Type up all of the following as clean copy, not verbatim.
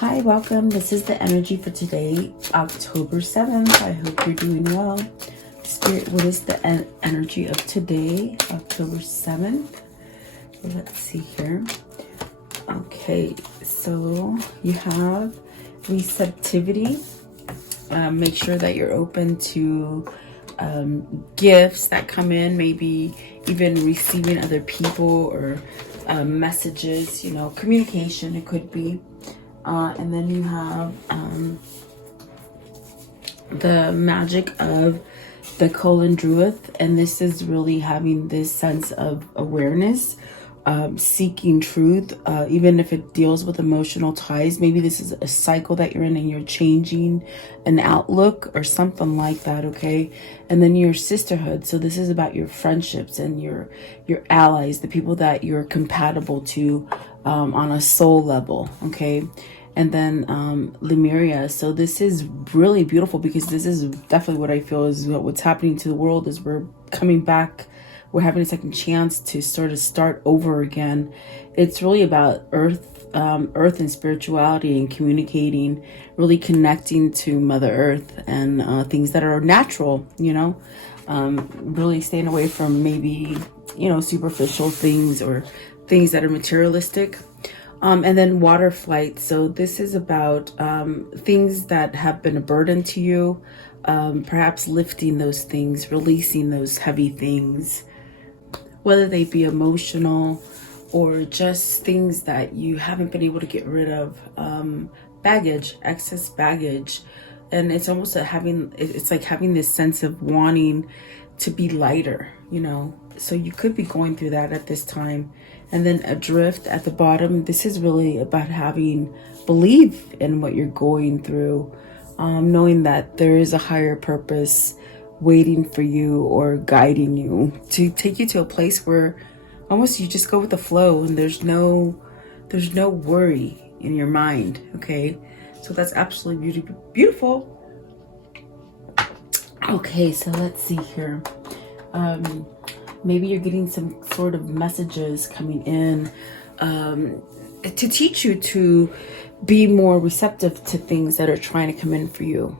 Hi, welcome. This is the energy for today, October 7th. I hope you're doing well. Spirit, what is the energy of today, October 7th? Let's see here. Okay, so you have receptivity. Make sure that you're open to gifts that come in, maybe even receiving other people or messages, you know, communication, it could be. And then you have the magic of the colon druid, and this is really having this sense of awareness, seeking truth, even if it deals with emotional ties. Maybe this is a cycle that you're in and you're changing an outlook or something like that, okay? And then your sisterhood. So this is about your friendships and your allies, the people that you're compatible to on a soul level, okay? And then Lemuria. So this is really beautiful because this is definitely what I feel is what's happening to the world is we're coming back. We're having a second chance to sort of start over again. It's really about earth and spirituality and communicating, really connecting to Mother Earth and things that are natural, you know, really staying away from maybe, you know, superficial things or things that are materialistic. And then water flight. So this is about things that have been a burden to you, perhaps lifting those things, releasing those heavy things, whether they be emotional or just things that you haven't been able to get rid of, baggage, excess baggage. And it's almost it's like having this sense of wanting to be lighter, you know. So you could be going through that at this time. And then adrift at the bottom. This is really about having belief in what you're going through, knowing that there is a higher purpose waiting for you or guiding you to take you to a place where almost you just go with the flow and there's no worry in your mind, okay? So that's absolutely beautiful. Okay, so let's see here. Maybe you're getting some sort of messages coming in to teach you to be more receptive to things that are trying to come in for you.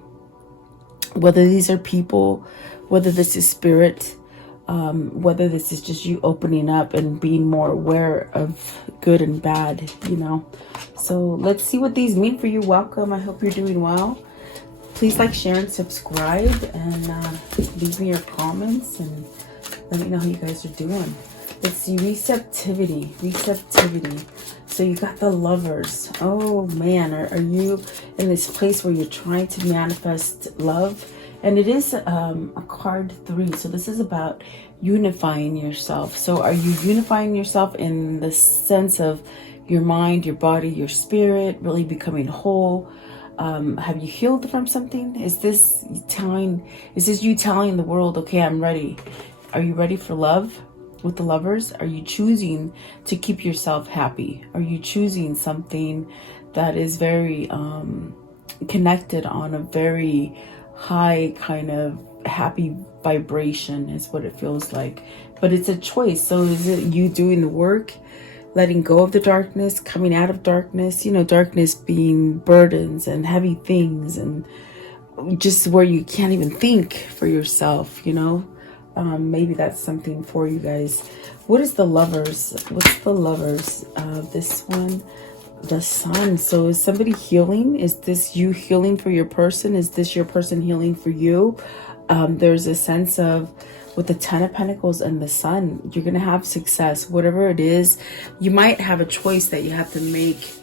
Whether these are people, whether this is spirit, whether this is just you opening up and being more aware of good and bad, you know. So let's see what these mean for you. Welcome. I hope you're doing well. Please like, share, and subscribe, and leave me your comments and let me know how you guys are doing. Let's see, receptivity. So you got the Lovers. Oh man, are you in this place where you're trying to manifest love? And it is a card 3. So this is about unifying yourself. So are you unifying yourself in the sense of your mind, your body, your spirit, really becoming whole? Have you healed from something? Is this you telling the world, okay, I'm ready? Are you ready for love with the Lovers? Are you choosing to keep yourself happy? Are you choosing something that is very connected on a very high kind of happy vibration is what it feels like. But it's a choice. So is it you doing the work, letting go of the darkness, coming out of darkness, you know, darkness being burdens and heavy things and just where you can't even think for yourself, you know? Maybe that's something for you guys. What is the Lovers? What's the Lovers? This one, the Sun. So is somebody healing? Is this you healing for your person? Is this your person healing for you? There's a sense of, with the 10 of Pentacles and the Sun, you're going to have success. Whatever it is, you might have a choice that you have to make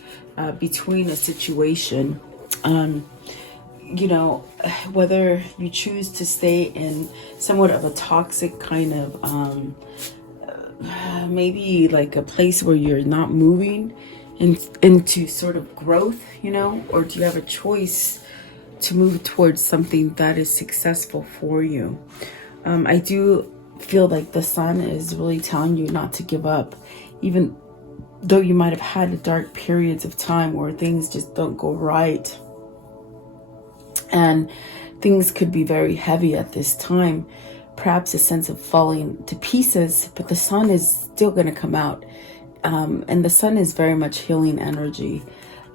between a situation. You know, whether you choose to stay in somewhat of a toxic kind of, maybe like a place where you're not moving into sort of growth, you know, or do you have a choice to move towards something that is successful for you? I do feel like the Sun is really telling you not to give up, even though you might have had dark periods of time where things just don't go right. And things could be very heavy at this time, perhaps a sense of falling to pieces, but the Sun is still going to come out. And the Sun is very much healing energy.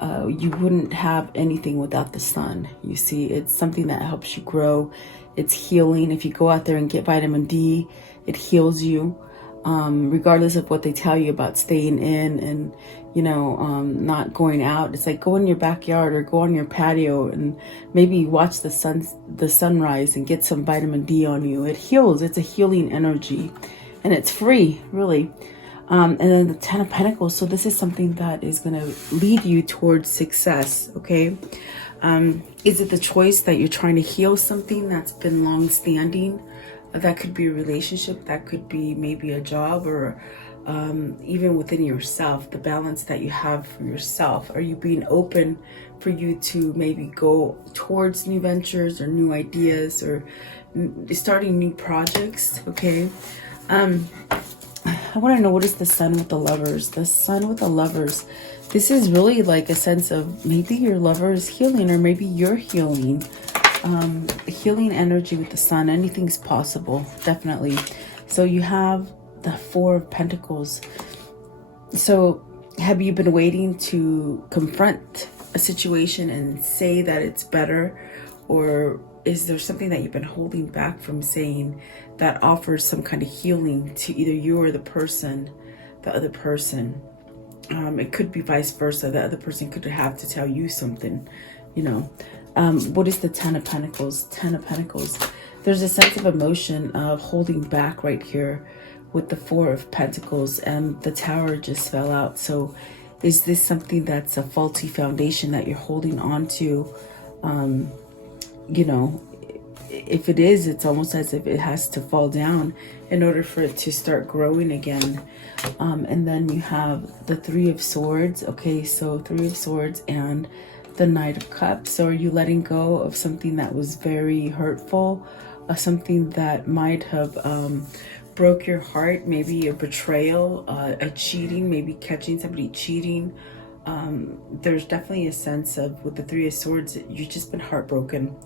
you wouldn't have anything without the sun. You see, it's something that helps you grow. It's healing. If you go out there and get vitamin D, it heals you. Regardless of what they tell you about staying in and, you know, not going out. It's like go in your backyard or go on your patio and maybe watch the sunrise and get some vitamin D on you. It heals. It's a healing energy, and it's free, really. And then the Ten of Pentacles. So this is something that is going to lead you towards success. Okay. Is it the choice that you're trying to heal something that's been long standing? That could be a relationship, that could be maybe a job, or even within yourself, the balance that you have for yourself. Are you being open for you to maybe go towards new ventures or new ideas or starting new projects? Okay. I want to know, what is the Sun with the Lovers? The Sun with the Lovers. This is really like a sense of maybe your lover is healing, or maybe you're healing. Healing energy with the Sun. Anything's possible, definitely. So you have the Four of Pentacles. So have you been waiting to confront a situation and say that it's better, or is there something that you've been holding back from saying that offers some kind of healing to either you or the other person? It could be vice versa. The other person could have to tell you something, you know. What is the Ten of Pentacles? Ten of Pentacles. There's a sense of emotion of holding back right here with the Four of Pentacles, and the Tower just fell out. So is this something that's a faulty foundation that you're holding on to? You know, if it is, it's almost as if it has to fall down in order for it to start growing again. And then you have the Three of Swords. Okay, so Three of Swords and the Knight of Cups. So are you letting go of something that was very hurtful, something that might have broke your heart, maybe a betrayal, a cheating, maybe catching somebody cheating? There's definitely a sense of, with the Three of Swords, you've just been heartbroken.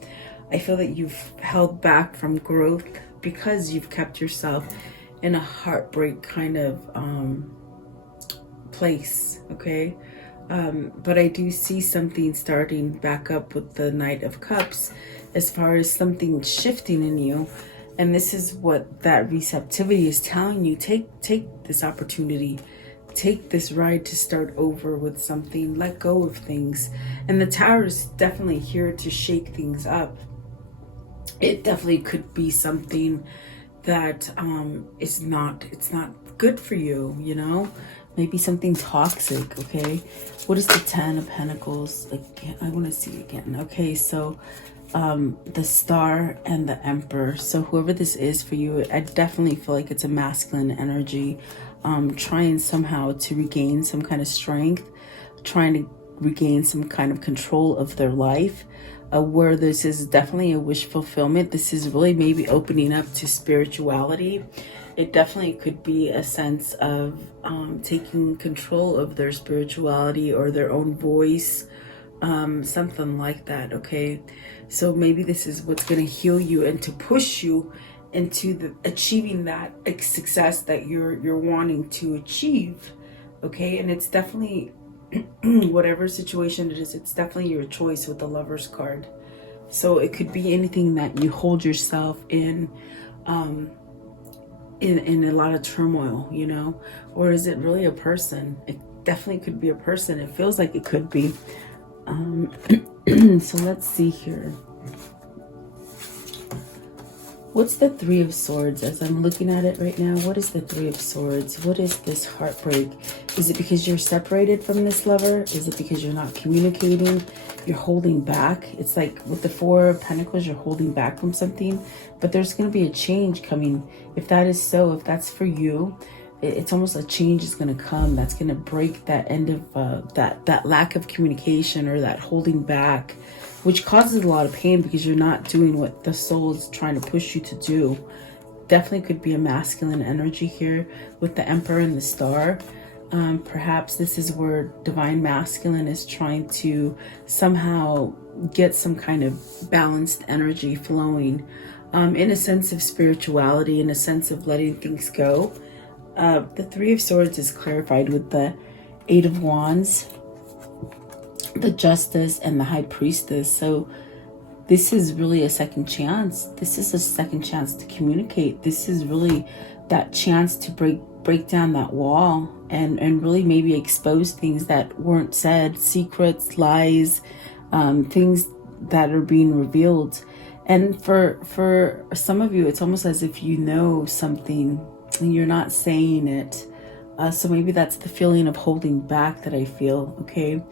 I feel that you've held back from growth because you've kept yourself in a heartbreak kind of place. Okay. But I do see something starting back up with the Knight of Cups, as far as something shifting in you. And this is what that receptivity is telling you. Take this opportunity. Take this ride to start over with something. Let go of things. And the Tower is definitely here to shake things up. It definitely could be something that it's not good for you, you know? Maybe something toxic. Okay, what is the Ten of Pentacles again? I want to see again. Okay, so the Star and the Emperor. So whoever this is for you, I definitely feel like it's a masculine energy, trying somehow to regain some kind of strength, trying to regain some kind of control of their life, where this is definitely a wish fulfillment. This is really maybe opening up to spirituality. It definitely could be a sense of taking control of their spirituality or their own voice, something like that. Okay, so maybe this is what's going to heal you and to push you into the achieving that success that you're wanting to achieve. Okay, and it's definitely whatever situation it is, it's definitely your choice with the Lover's card. So it could be anything that you hold yourself in a lot of turmoil, you know, or is it really a person? It definitely could be a person. It feels like it could be. So let's see here. What's the Three of Swords? As I'm looking at it right now, what is the Three of Swords? What is this heartbreak? Is it because you're separated from this lover? Is it because you're not communicating? You're holding back? It's like with the Four of Pentacles, you're holding back from something, but there's going to be a change coming. If that is so, if that's for you, it's almost a change is going to come that's going to break that end of that lack of communication or that holding back, which causes a lot of pain because you're not doing what the soul is trying to push you to do. Definitely could be a masculine energy here with the Emperor and the Star. Perhaps this is where Divine Masculine is trying to somehow get some kind of balanced energy flowing, in a sense of spirituality, in a sense of letting things go. The Three of Swords is clarified with the Eight of Wands. the Justice and the High Priestess. So this is really a second chance. This is a second chance to communicate. This is really that chance to break down that wall and really maybe expose things that weren't said, secrets, lies, things that are being revealed. And for some of you, it's almost as if you know something and you're not saying it. So maybe that's the feeling of holding back that I feel, okay?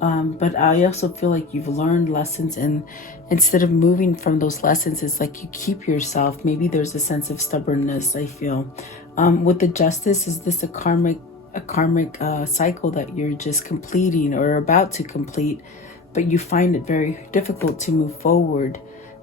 But I also feel like you've learned lessons, and instead of moving from those lessons, it's like you keep yourself. Maybe there's a sense of stubbornness, I feel. With the Justice, is this a karmic cycle that you're just completing or about to complete, but you find it very difficult to move forward?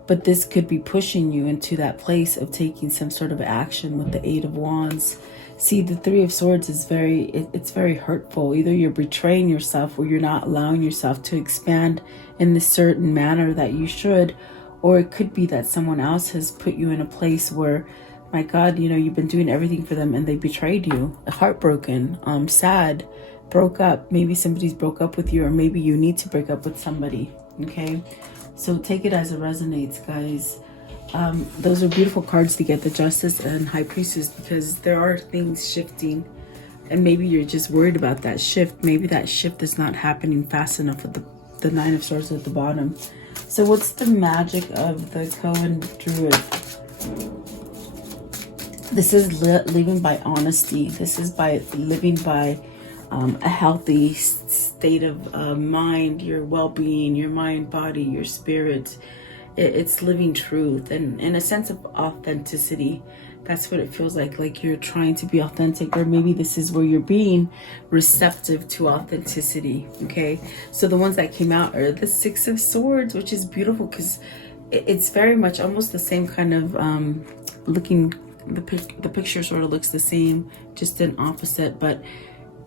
But this could be pushing you into that place of taking some sort of action with the Eight of Wands. See, the Three of Swords is it's very hurtful. Either you're betraying yourself or you're not allowing yourself to expand in the certain manner that you should, or it could be that someone else has put you in a place where, my God, you know, you've been doing everything for them and they betrayed you. Heartbroken, sad, broke up. Maybe somebody's broke up with you, or maybe you need to break up with somebody, okay? So take it as it resonates, guys. Those are beautiful cards to get, the Justice and High Priestess, because there are things shifting, and maybe you're just worried about that shift. Maybe that shift is not happening fast enough with the Nine of Swords at the bottom. So what's the magic of the Cohen Druid? This is living by honesty. This is by living by a healthy state of mind, your well-being, your mind, body, your spirit. It's living truth and a sense of authenticity. That's what it feels like you're trying to be authentic, or maybe this is where you're being receptive to authenticity, okay? So the ones that came out are the Six of Swords, which is beautiful because it's very much almost the same kind of looking. The picture sort of looks the same, just an opposite, but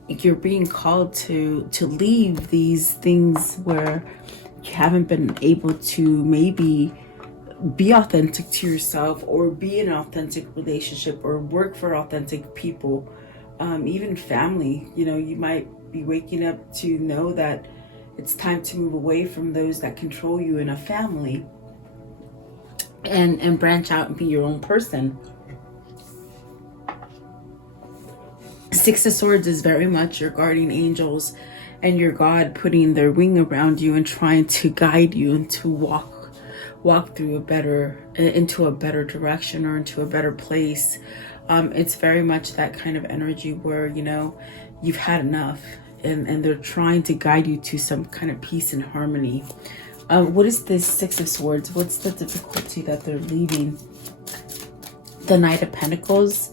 you're being called to leave these things where you haven't been able to maybe be authentic to yourself, or be in an authentic relationship, or work for authentic people, even family. You know, you might be waking up to know that it's time to move away from those that control you in a family and branch out and be your own person. Six of Swords is very much your guardian angels and your God putting their wing around you and trying to guide you and to walk through into a better direction, or into a better place. It's very much that kind of energy where, you know, you've had enough, and they're trying to guide you to some kind of peace and harmony. What is this Six of Swords? What's the difficulty that they're leaving? The Knight of Pentacles.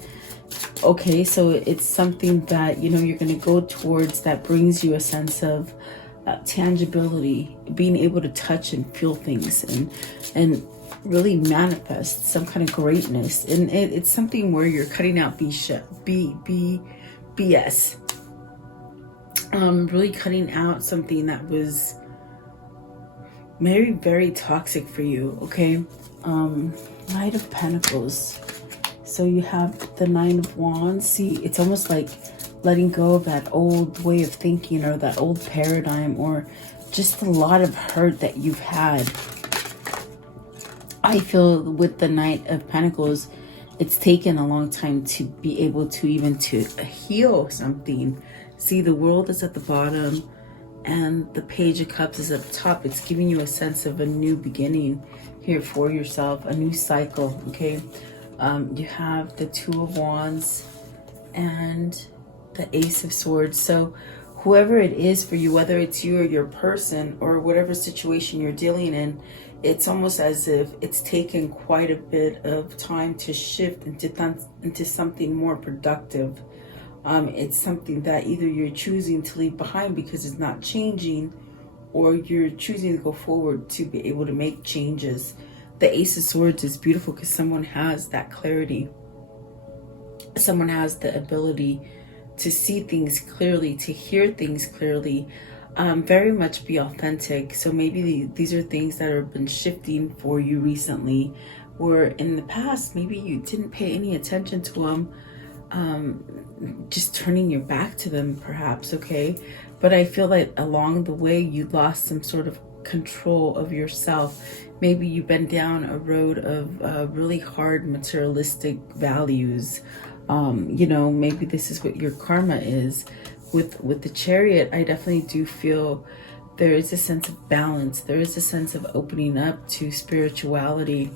Okay, so it's something that, you know, you're going to go towards that brings you a sense of tangibility, being able to touch and feel things, and really manifest some kind of greatness. And it's something where you're cutting out BS. Really cutting out something that was very, very toxic for you, okay? Knight of Pentacles. So you have the Nine of Wands. See, it's almost like letting go of that old way of thinking, or that old paradigm, or just a lot of hurt that you've had. I feel with the Knight of Pentacles, it's taken a long time to be able to even to heal something. See, the World is at the bottom and the Page of Cups is at the top. It's giving you a sense of a new beginning here for yourself, a new cycle, okay? You have the Two of Wands and the Ace of Swords. So whoever it is for you, whether it's you or your person, or whatever situation you're dealing in, it's almost as if it's taken quite a bit of time to shift into something more productive. It's something that either you're choosing to leave behind because it's not changing, or you're choosing to go forward to be able to make changes. The Ace of Swords is beautiful because someone has that clarity. Someone has the ability to see things clearly, to hear things clearly, very much be authentic. So maybe these are things that have been shifting for you recently, or in the past, maybe you didn't pay any attention to them, just turning your back to them perhaps, okay? but I feel like along the way you lost some sort of control of yourself. Maybe you've been down a road of really hard materialistic values. You know, maybe this is what your karma is. With the Chariot, I definitely do feel there is a sense of balance. There is a sense of opening up to spirituality.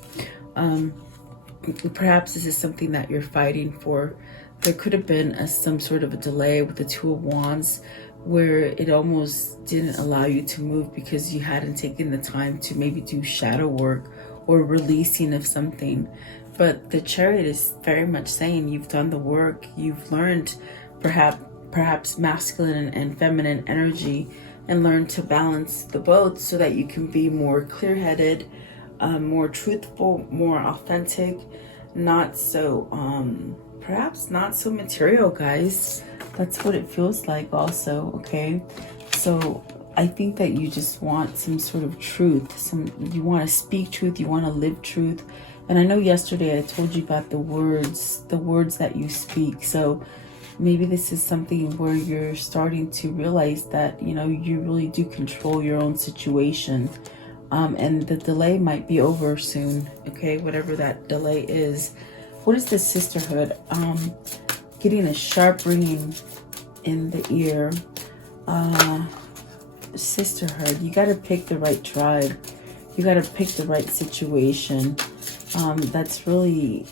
Perhaps this is something that you're fighting for. There could have been some sort of a delay with the Two of Wands, where it almost didn't allow you to move because you hadn't taken the time to maybe do shadow work or releasing of something. But the Chariot is very much saying you've done the work, you've learned perhaps masculine and feminine energy, and learned to balance the both so that you can be more clear-headed, more truthful, more authentic, not so perhaps not so material, guys. That's what it feels like also, okay? So I think that you just want some sort of truth. You want to speak truth, you want to live truth. And I know yesterday I told you about the words that you speak. So maybe this is something where you're starting to realize that, you know, you really do control your own situation. And the delay might be over soon, okay? Whatever that delay is. What is the sisterhood? Getting a sharp ringing in the ear. Sisterhood, you got to pick the right tribe. You got to pick the right situation. That's really,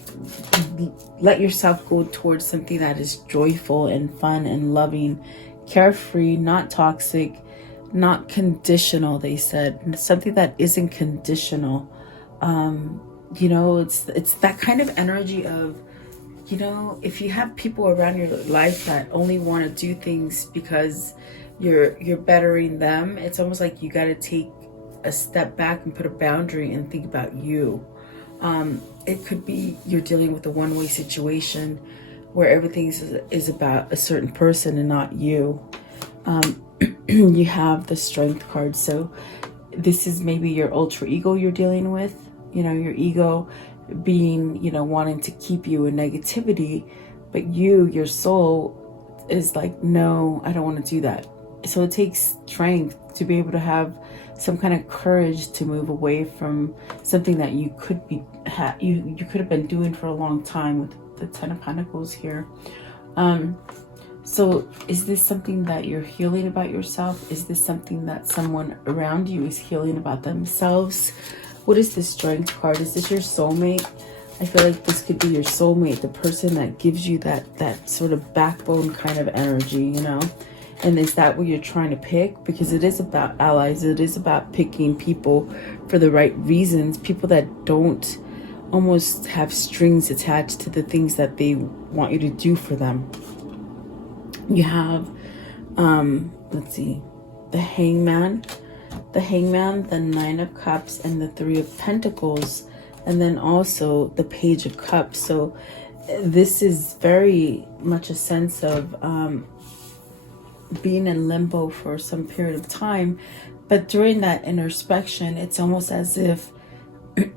let yourself go towards something that is joyful and fun and loving, carefree, not toxic, not conditional, they said. Something that isn't conditional. You know, it's that kind of energy of, you know, if you have people around your life that only want to do things because you're bettering them, it's almost like you got to take a step back and put a boundary and think about you. It could be you're dealing with a one-way situation where everything is about a certain person and not you. You have the Strength card, so this is maybe your ultra ego you're dealing with. You know, your ego being, you know, wanting to keep you in negativity, but your soul is like, no, I don't want to do that. So it takes strength to be able to have some kind of courage to move away from something that you could be you could have been doing for a long time with the Ten of Pentacles here. So is this something that you're healing about yourself? Is this something that someone around you is healing about themselves? What is this Strength card? Is this your soulmate? I feel like this could be your soulmate, the person that gives you that sort of backbone kind of energy, you know? And is that what you're trying to pick? Because it is about allies. It is about picking people for the right reasons. People that don't almost have strings attached to the things that they want you to do for them. You have, let's see, the Hangman, the Nine of Cups, and the Three of Pentacles, and then also the Page of Cups. So this is very much a sense of being in limbo for some period of time, but during that introspection, it's almost as if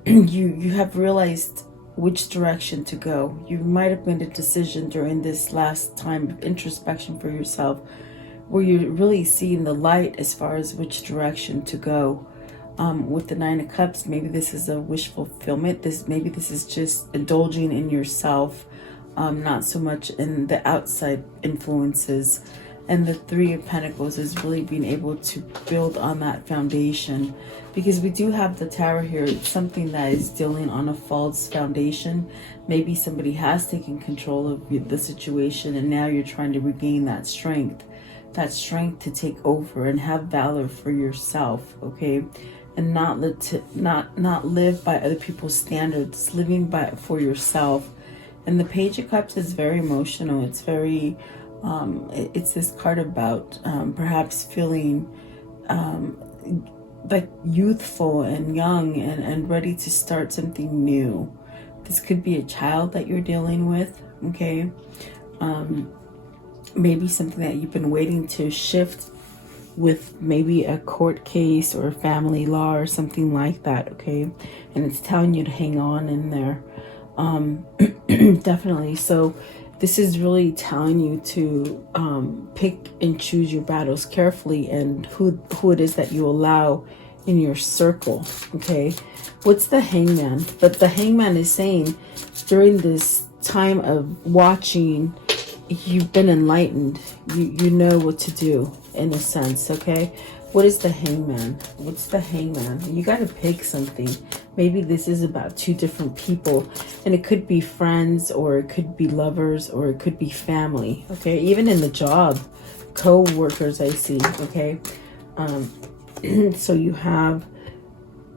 you have realized which direction to go. You might have made a decision during this last time of introspection for yourself, where you're really seeing the light as far as which direction to go. With the Nine of Cups, maybe this is a wish fulfillment. Maybe this is just indulging in yourself, not so much in the outside influences. And the Three of Pentacles is really being able to build on that foundation, because we do have the Tower here. It's something that is dealing on a false foundation. Maybe somebody has taken control of the situation, and now you're trying to regain that strength to take over and have valor for yourself, okay? And not live by other people's standards, living for yourself. And the Page of Cups is very emotional. It's very it's this card about perhaps feeling like youthful and young and ready to start something new. This could be a child that you're dealing with, okay? Maybe something that you've been waiting to shift with, maybe a court case or family law or something like that, okay? And it's telling you to hang on in there. Definitely. So this is really telling you to pick and choose your battles carefully, and who it is that you allow in your circle. Okay, what's the Hangman? But the Hangman is saying during this time of watching, you've been enlightened. You know what to do, in a sense. Okay, what is the Hangman? What's the Hangman? You got to pick something. Maybe this is about two different people, and it could be friends, or it could be lovers, or it could be family. Okay, even in the job, co-workers, I see. Okay, so you have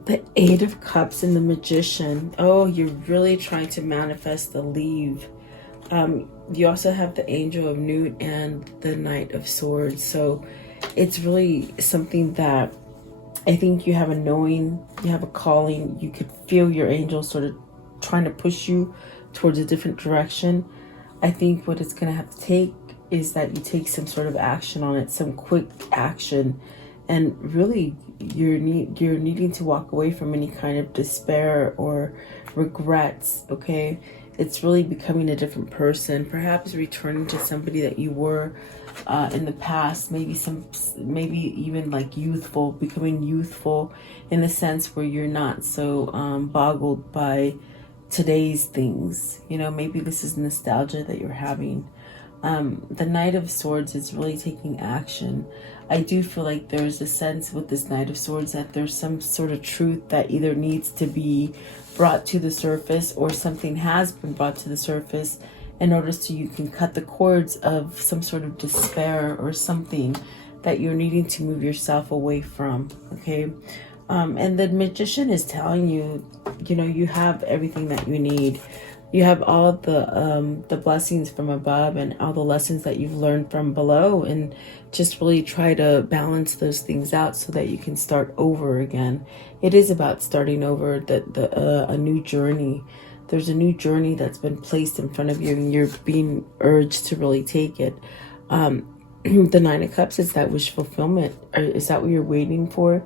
the Eight of Cups and the Magician. Oh, you're really trying to manifest the leave. You also have the Angel of Newt and the Knight of Swords. So it's really something that I think you have a knowing, you have a calling. You could feel your angel sort of trying to push you towards a different direction. I think what it's going to have to take is that you take some sort of action on it, some quick action. And really, you're needing to walk away from any kind of despair or regrets, okay? It's really becoming a different person, perhaps returning to somebody that you were in the past, maybe even like youthful, becoming youthful in the sense where you're not so boggled by today's things. You know, maybe this is nostalgia that you're having. The Knight of Swords is really taking action. I do feel like there's a sense with this Knight of Swords that there's some sort of truth that either needs to be brought to the surface, or something has been brought to the surface in order so you can cut the cords of some sort of despair or something that you're needing to move yourself away from. Okay, and the Magician is telling you, you know, you have everything that you need. You have all the blessings from above and all the lessons that you've learned from below, and just really try to balance those things out so that you can start over again. It is about starting over, a new journey. There's a new journey that's been placed in front of you, and you're being urged to really take it. The Nine of Cups is that wish fulfillment. Is that what you're waiting for?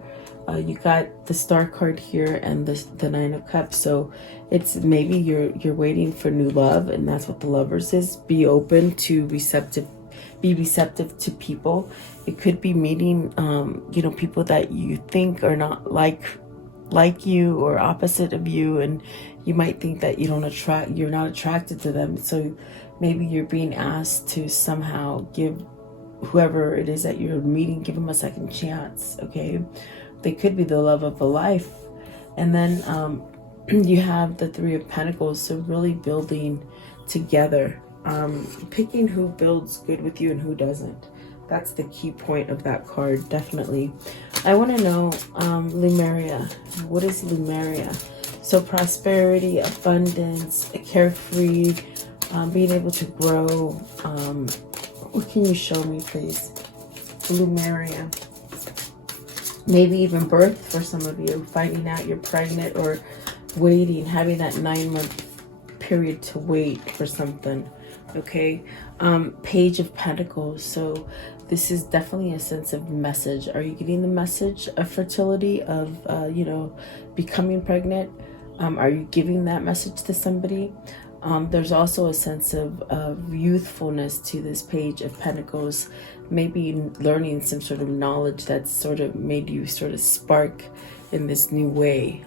You got the Star card here and the Nine of Cups. So it's maybe you're waiting for new love, and that's what the Lovers is. Be open to be receptive to people. It could be meeting you know, people that you think are not like you or opposite of you, and you might think that you're not attracted to them. So maybe you're being asked to somehow give whoever it is that you're meeting, give them a second chance. Okay, they could be the love of a life. And then you have the Three of Pentacles. So really building together, picking who builds good with you and who doesn't. That's the key point of that card, definitely. I want to know, Lemuria. What is Lemuria? So prosperity, abundance, carefree, being able to grow. What can you show me, please? Lemuria. Maybe even birth for some of you. Finding out you're pregnant, or waiting, having that 9-month period to wait for something. Okay, Page of Pentacles. So this is definitely a sense of message. Are you getting the message of fertility, of you know, becoming pregnant? Are you giving that message to somebody? There's also a sense of youthfulness to this Page of Pentacles. Maybe learning some sort of knowledge that's sort of made you sort of spark in this new way,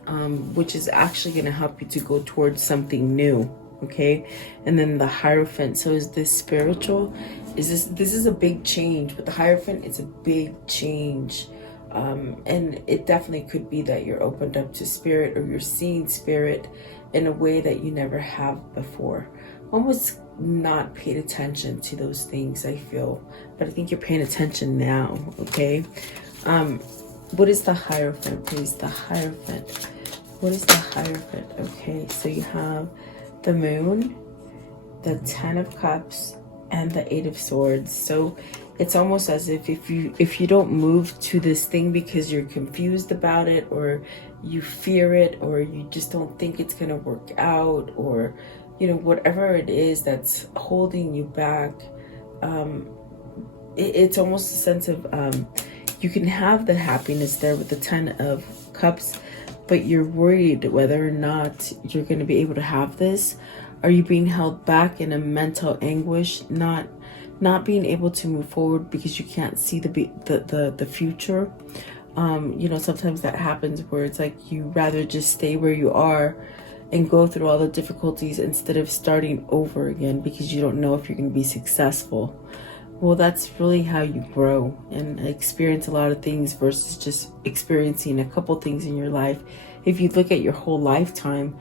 which is actually going to help you to go towards something new. Okay, and then the Hierophant. So is this spiritual? This is a big change. With the Hierophant, it's a big change. And it definitely could be that you're opened up to spirit, or you're seeing spirit in a way that you never have before. Almost not paid attention to those things, I feel, but I think you're paying attention now. Okay, what is the Hierophant, please? The Hierophant. What is the Hierophant? Okay, so you have the Moon, the 10 of Cups, and the 8 of Swords. So it's almost as if you don't move to this thing because you're confused about it, or you fear it, or you just don't think it's going to work out, or you know, whatever it is that's holding you back, it's almost a sense of you can have the happiness there with the 10 of Cups, but you're worried whether or not you're going to be able to have this. Are you being held back in a mental anguish, not being able to move forward because you can't see the future? You know, sometimes that happens where it's like you rather just stay where you are and go through all the difficulties instead of starting over again because you don't know if you're going to be successful. Well, that's really how you grow and experience a lot of things versus just experiencing a couple things in your life. If you look at your whole lifetime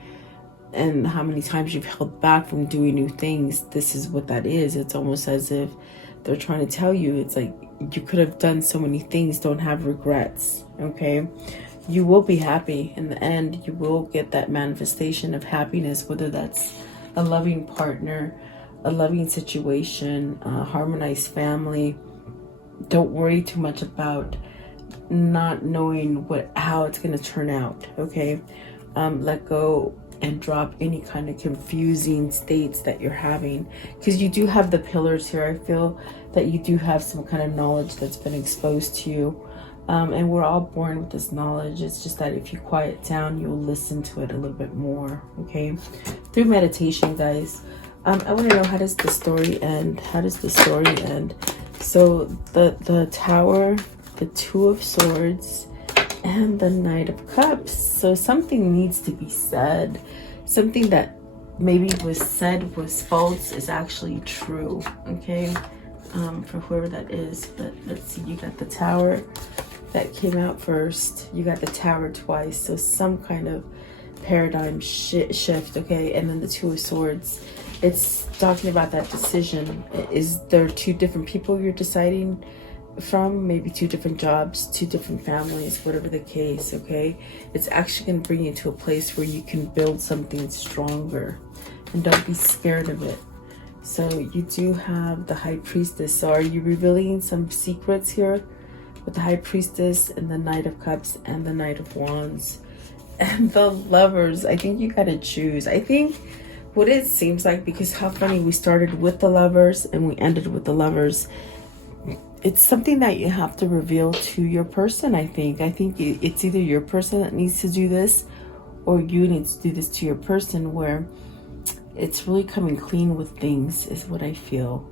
and how many times you've held back from doing new things, this is what that is. It's almost as if they're trying to tell you, it's like you could have done so many things, don't have regrets, okay? You will be happy in the end. You will get that manifestation of happiness, whether that's a loving partner, a loving situation, a harmonized family. Don't worry too much about not knowing how it's going to turn out, okay? Let go and drop any kind of confusing states that you're having, because you do have the pillars here. I feel that you do have some kind of knowledge that's been exposed to you, and we're all born with this knowledge. It's just that if you quiet down, you'll listen to it a little bit more, okay? Through meditation, guys. I want to know, how does the story end? How does the story end? So the Tower, the Two of Swords, and the Knight of Cups. So something needs to be said. Something that maybe was said was false is actually true, okay? For whoever that is. But let's see, you got the Tower that came out first. You got the Tower twice. So some kind of paradigm shift, okay? And then the Two of Swords. It's talking about that decision. Is there two different people you're deciding from? Maybe two different jobs, two different families, whatever the case, okay? It's actually going to bring you to a place where you can build something stronger, and don't be scared of it. So you do have the High Priestess. So are you revealing some secrets here with the High Priestess and the Knight of Cups and the Knight of Wands and the Lovers? I think you got to choose. I think what it seems like, because how funny, we started with the Lovers and we ended with the Lovers. It's something that you have to reveal to your person, I think. I think it's either your person that needs to do this, or you need to do this to your person, where it's really coming clean with things is what I feel.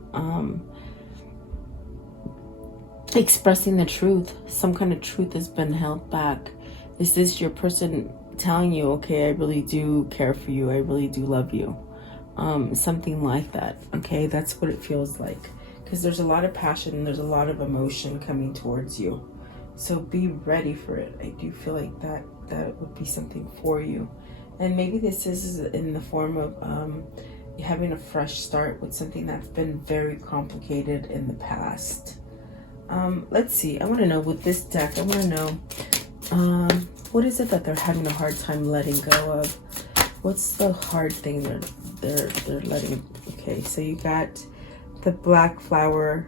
Expressing the truth. Some kind of truth has been held back. Is this your person telling you, okay, I really do care for you, I really do love you? Something like that, okay? That's what it feels like. Because there's a lot of passion, there's a lot of emotion coming towards you. So be ready for it. I do feel like that would be something for you. And maybe this is in the form of having a fresh start with something that's been very complicated in the past. Let's see. I want to know with this deck, I want to know, what is it that they're having a hard time letting go of? What's the hard thing they're letting? Okay, so you got the Black Flower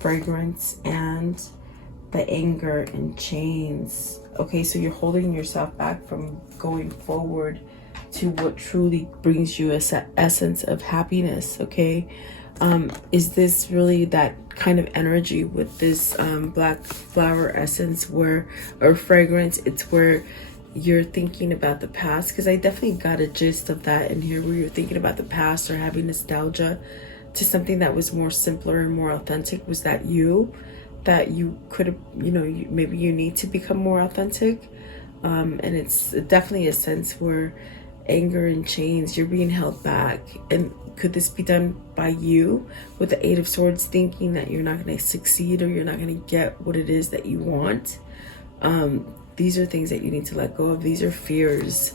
fragrance and the Anger and Chains. Okay, so you're holding yourself back from going forward to what truly brings you a essence of happiness, okay? Is this really that kind of energy with this Black Flower essence or fragrance? It's where you're thinking about the past, because I definitely got a gist of that in here, where you're thinking about the past or having nostalgia to something that was more simpler and more authentic. Was that you could have, maybe you need to become more authentic? And it's definitely a sense where Anger and Chains, you're being held back. And could this be done by you with the Eight of Swords, thinking that you're not going to succeed or you're not going to get what it is that you want? These are things that you need to let go of. These are fears.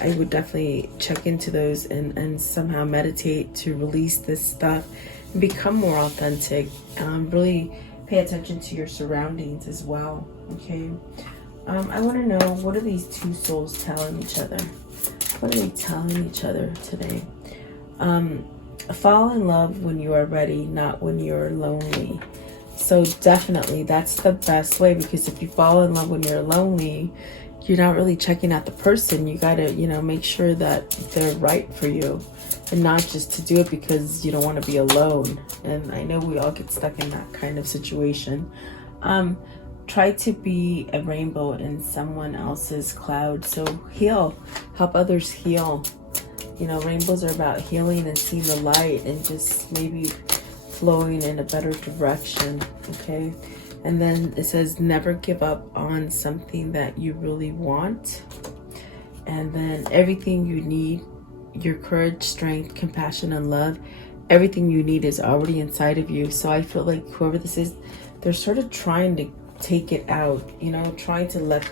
I would definitely check into those and somehow meditate to release this stuff and become more authentic. Really pay attention to your surroundings as well, okay? I want to know, what are these two souls telling each other? What are they telling each other today? Fall in love when you are ready, not when you're lonely. So definitely that's the best way, because if you fall in love when you're lonely, you're not really checking out the person. You gotta, make sure that they're right for you, and not just to do it because you don't want to be alone. And I know we all get stuck in that kind of situation. Try to be a rainbow in someone else's cloud. So heal, help others heal. You know, rainbows are about healing and seeing the light and just maybe flowing in a better direction, okay? And then it says never give up on something that you really want. And then everything you need, your courage, strength, compassion, and love, everything you need is already inside of you. So I feel like whoever this is, they're sort of trying to take it out, you know, trying to let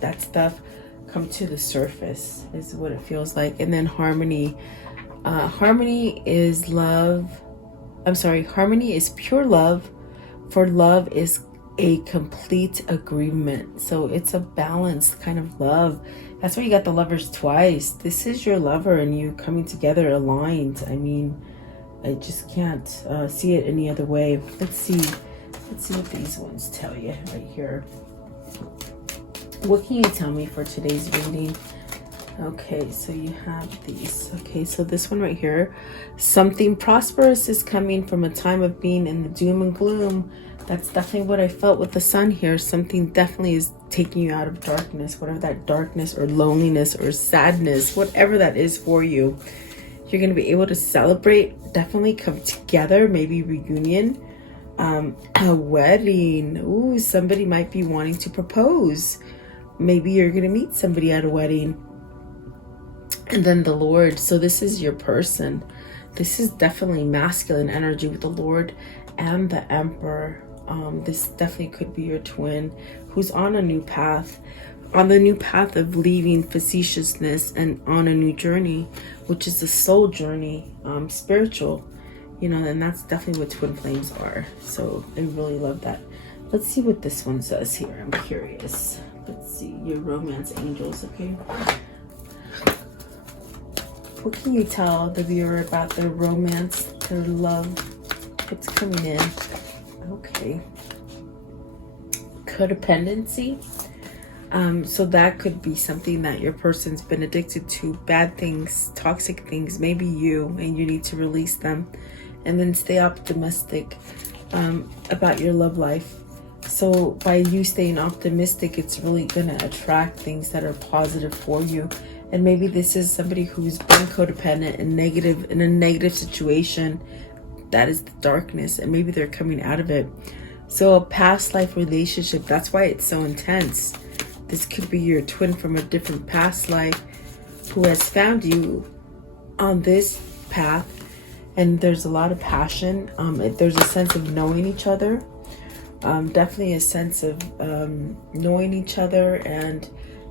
that stuff come to the surface is what it feels like. And then harmony. Harmony is love. I'm sorry, harmony is pure love, for love is a complete agreement. So it's a balanced kind of love. That's why you got the lovers twice. This is your lover and you coming together aligned. I mean, I just can't see it any other way. Let's see what these ones tell you right here. What can you tell me for today's reading? Okay, so you have these. Okay, so this one right here, something prosperous is coming from a time of being in the doom and gloom. That's definitely what I felt with the sun here. Something definitely is taking you out of darkness, whatever that darkness or loneliness or sadness, whatever that is for you. You're going to be able to celebrate, definitely come together, maybe reunion, a wedding. Ooh, somebody might be wanting to propose. Maybe you're going to meet somebody at a wedding. And then the Lord. So this is your person. This is definitely masculine energy with the Lord and the Emperor. This definitely could be your twin who's on a new path. On the new path of leaving facetiousness and on a new journey, which is the soul journey, spiritual, you know, and that's definitely what twin flames are. So I really love that. Let's see what this one says here. I'm curious. Let's see your romance angels. Okay, what can you tell the viewer about their romance, their love, what's coming in? Okay, codependency. So that could be something that your person's been addicted to, bad things, toxic things, maybe you, and you need to release them. And then stay optimistic about your love life. So by you staying optimistic, it's really going to attract things that are positive for you. And maybe this is somebody who's been codependent and negative in a negative situation. That is the darkness, and maybe they're coming out of it. So a past life relationship, that's why it's so intense. This could be your twin from a different past life who has found you on this path. And there's a lot of passion. There's a sense of knowing each other. Definitely a sense of knowing each other and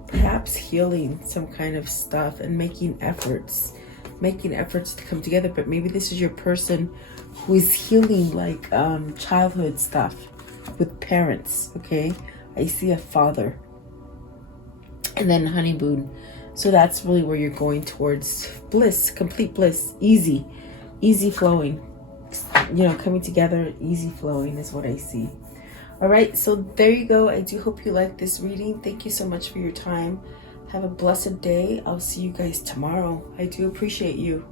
perhaps healing some kind of stuff and making efforts to come together. But maybe this is your person who is healing like childhood stuff with parents. Okay, I see a father. And then honeymoon. So that's really where you're going towards bliss, complete bliss, easy flowing, you know, coming together, easy flowing is what I see. All right, so there you go. I do hope you like this reading. Thank you so much for your time. Have a blessed day. I'll see you guys tomorrow. I do appreciate you.